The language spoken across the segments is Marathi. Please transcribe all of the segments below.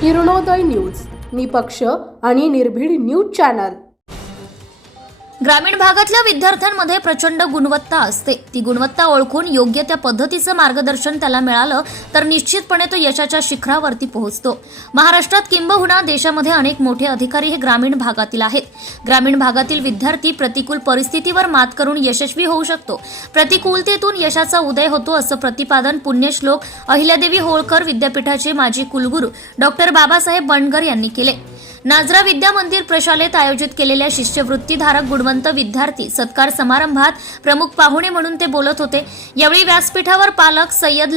किरणोदय न्यूज, निपक्ष आणि निर्भीड न्यूज चॅनल। ग्रामीण भागातल्या विद्यार्थ्यांमध्ये प्रचंड गुणवत्ता असते। ती गुणवत्ता ओळखून योग्य त्या पद्धतीचं मार्गदर्शन त्याला मिळालं तर निश्चितपणे तो यशाच्या शिखरावरती पोहोचतो। महाराष्ट्रात किंबहुना देशामध्ये अनेक मोठे अधिकारी हे ग्रामीण भागातील आहेत। ग्रामीण भागातील विद्यार्थी प्रतिकूल परिस्थितीवर मात करून यशस्वी होऊ शकतो। प्रतिकूलतेतून यशाचा उदय होतो असं प्रतिपादन पुण्यश्लोक अहिल्यादेवी होळकर विद्यापीठाचे माजी कुलगुरू डॉक्टर बाबासाहेब बंडगर यांनी केले। नाझरा विद्या मंदिर प्रशालेत आयोजित केलेल्या शिष्यवृत्तीधारक गुणवंत विद्यार्थी सत्कार समारंभात प्रमुख पाहुणे म्हणून ते बोलत होते। यावेळी व्यासपीठावर पालक सय्यद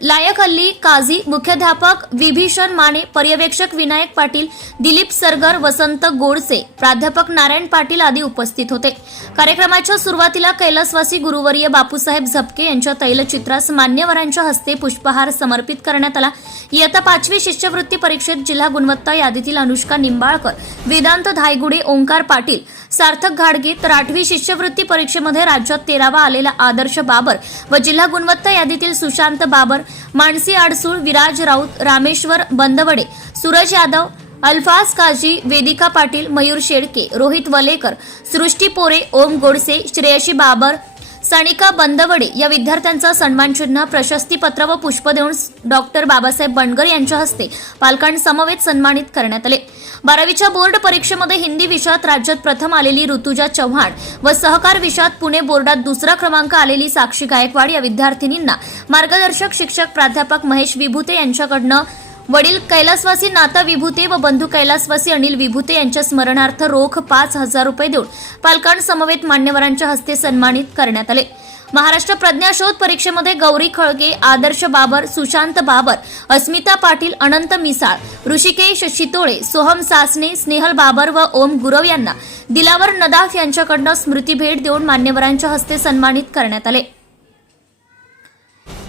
लायक अल्ली काझी, मुख्याध्यापक विभीषण माने, पर्यवेक्षक विनायक पाटील, दिलीप सरगर, वसंत गोडसे, प्राध्यापक नारायण पाटील आदी उपस्थित होते। कार्यक्रमाच्या सुरुवातीला कैलासवासी गुरुवर्य बापूसाहेब झपके यांच्या तैलचित्रास मान्यवरांच्या हस्ते पुष्पहार समर्पित करण्यात आला। इयत्ता 5वी शिष्यवृत्ती परीक्षेत जिल्हा गुणवत्ता यादीतील अनुष्का निंबाळकर, वेदांत धायगुडे, ओंकार पाटील, सार्थक घाडगे, तर 8वी शिष्यवृत्ती परीक्षेमध्ये राज्यात 13वा आलेला आदर्श बाबर व जिल्हा गुणवत्ता यादीतील सुशांत बाबर, मानसी आडसूळ, विराज राऊत, रामेश्वर बंदवडे, सूरज यादव, अल्फाज काजी, वेदिका पाटील, मयूर शेडके, रोहित वलेकर, सृष्टी पोरे, ओम गोडसे, श्रेयशी बाबर, सानिका बंदवडे या विद्यार्थ्यांचा सन्मानचिन्ह, प्रशस्तीपत्र व पुष्प देऊन डॉक्टर बाबासाहेब बंडगर यांच्या हस्ते पालकांसमवेत सन्मानित करण्यात आले। 12वीच्या बोर्ड परीक्षेमध्ये हिंदी विषयात राज्यात प्रथम आलेली ऋतुजा चव्हाण व सहकार विषयात पुणे बोर्डात दुसरा क्रमांक आलेली साक्षी गायकवाड या विद्यार्थिनींना मार्गदर्शक शिक्षक प्राध्यापक महेश विभूते यांच्याकडनं वडील कैलासवासी नाता विभूते व बंधू कैलासवासी अनिल विभूते यांच्या स्मरणार्थ रोख 5,000 रुपये देऊन पालकांसमवेत मान्यवरांच्या हस्ते सन्मानित करण्यात आले। महाराष्ट्र प्रज्ञाशोध परीक्षेमध्ये गौरी खळगे, आदर्श बाबर, सुशांत बाबर, अस्मिता पाटील, अनंत मिसाळ, ऋषिकेश शितोळे, सोहम सासने, स्नेहल बाबर व ओम गुरव यांना दिलावर नदाफ यांच्याकडनं स्मृती भेट देऊन मान्यवरांच्या हस्ते सन्मानित करण्यात आले।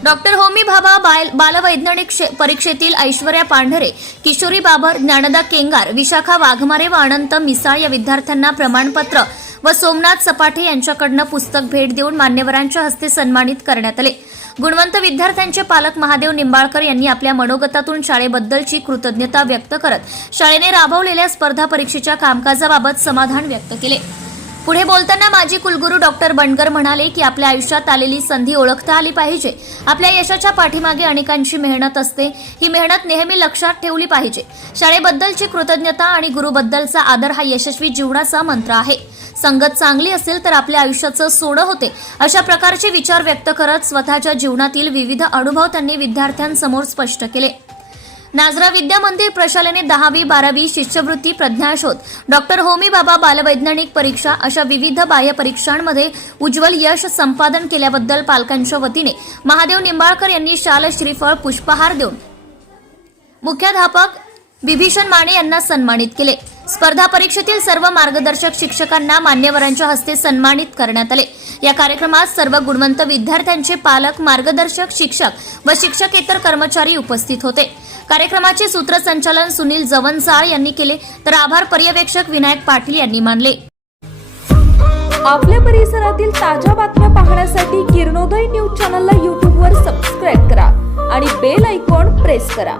डॉक्टर होमी भाभा बालवैज्ञानिक परीक्षेतील ऐश्वर्या पांढरे, किशोरी बाबर, ज्ञानदा केंगार, विशाखा वाघमारे व अनंत मिसाळ या विद्यार्थ्यांना प्रमाणपत्र व सोमनाथ सपाटे यांच्याकडनं पुस्तक भेट देऊन मान्यवरांच्या हस्ते सन्मानित करण्यात आले। गुणवंत विद्यार्थ्यांचे पालक महादेव निंबाळकर यांनी आपल्या मनोगतातून शाळेबद्दलची कृतज्ञता व्यक्त करत शाळेने राबवलेल्या स्पर्धा परीक्षेच्या कामकाजाबाबत समाधान व्यक्त केले। पुढे बोलताना माजी कुलगुरू डॉक्टर बंडगर म्हणाले की आपल्या आयुष्यात आलेली संधी ओळखता आली पाहिजे। आपल्या यशाच्या पाठीमागे अनेकांची मेहनत असते, ही मेहनत नेहमी लक्षात ठेवली पाहिजे। शाळेबद्दलची कृतज्ञता आणि गुरुबद्दलचा आदर हा यशस्वी जीवनाचा मंत्र आहे। संगत चांगली असेल तर आपल्या आयुष्याचं सोनं होते, अशा प्रकारचे विचार व्यक्त करत स्वतःच्या जीवनातील विविध अनुभव त्यांनी विद्यार्थ्यांसमोर स्पष्ट केले। नाझरा विद्या मंदिर प्रशालेने 10वी 12वी शिष्यवृत्ती, प्रज्ञाशोध, डॉक्टर होमी भाभा बालवैज्ञानिक परीक्षा अशा विविध बाह्य परीक्षांमध्ये उज्ज्वल यश संपादन केल्याबद्दल पालकांच्या वतीने महादेव निंबाळकर यांनी शाल, श्रीफळ, पुष्पहार देऊन मुख्याध्यापक विभीषण माने यांना सन्मानित केले। स्पर्धा परीक्षेतील सर्व मार्गदर्शक शिक्षकांना मान्यवरांच्या हस्ते सन्मानित करण्यात आले। या कार्यक्रमात सर्व गुणवंत विद्यार्थ्यांचे पालक, मार्गदर्शक, शिक्षक व शिक्षकेतर कर्मचारी उपस्थित होते। कार्यक्रमाचे सूत्रसंचालन सुनील जवनसाळ यांनी केले, तर आभार पर्यवेक्षक विनायक पाटील यांनी मानले। आपल्या परिसरातील ताज्या बातम्या पाहण्यासाठी किरणोदय न्यूज चॅनलला YouTube वर सबस्क्राइब करा आणि बेल आयकॉन प्रेस करा।